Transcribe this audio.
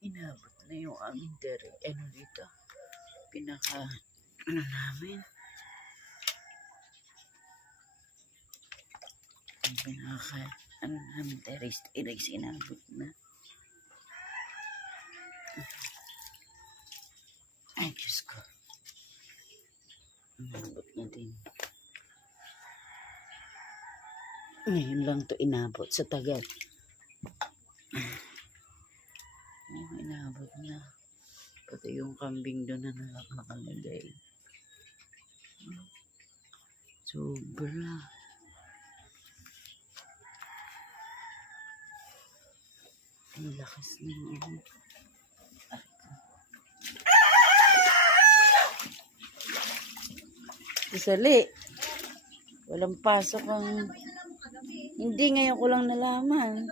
Inabot na yung aming dito. Namin. Ang namin terrace inabot na. Ay, Diyos ko. Inabot na din. Ngayon lang to inabot sa tagal. Inabot na. Pati yung kambing doon na nakalagay. Sobra. Ang lakas ng Isali. Walang pasok ang... Hindi, ngayon ko lang nalaman.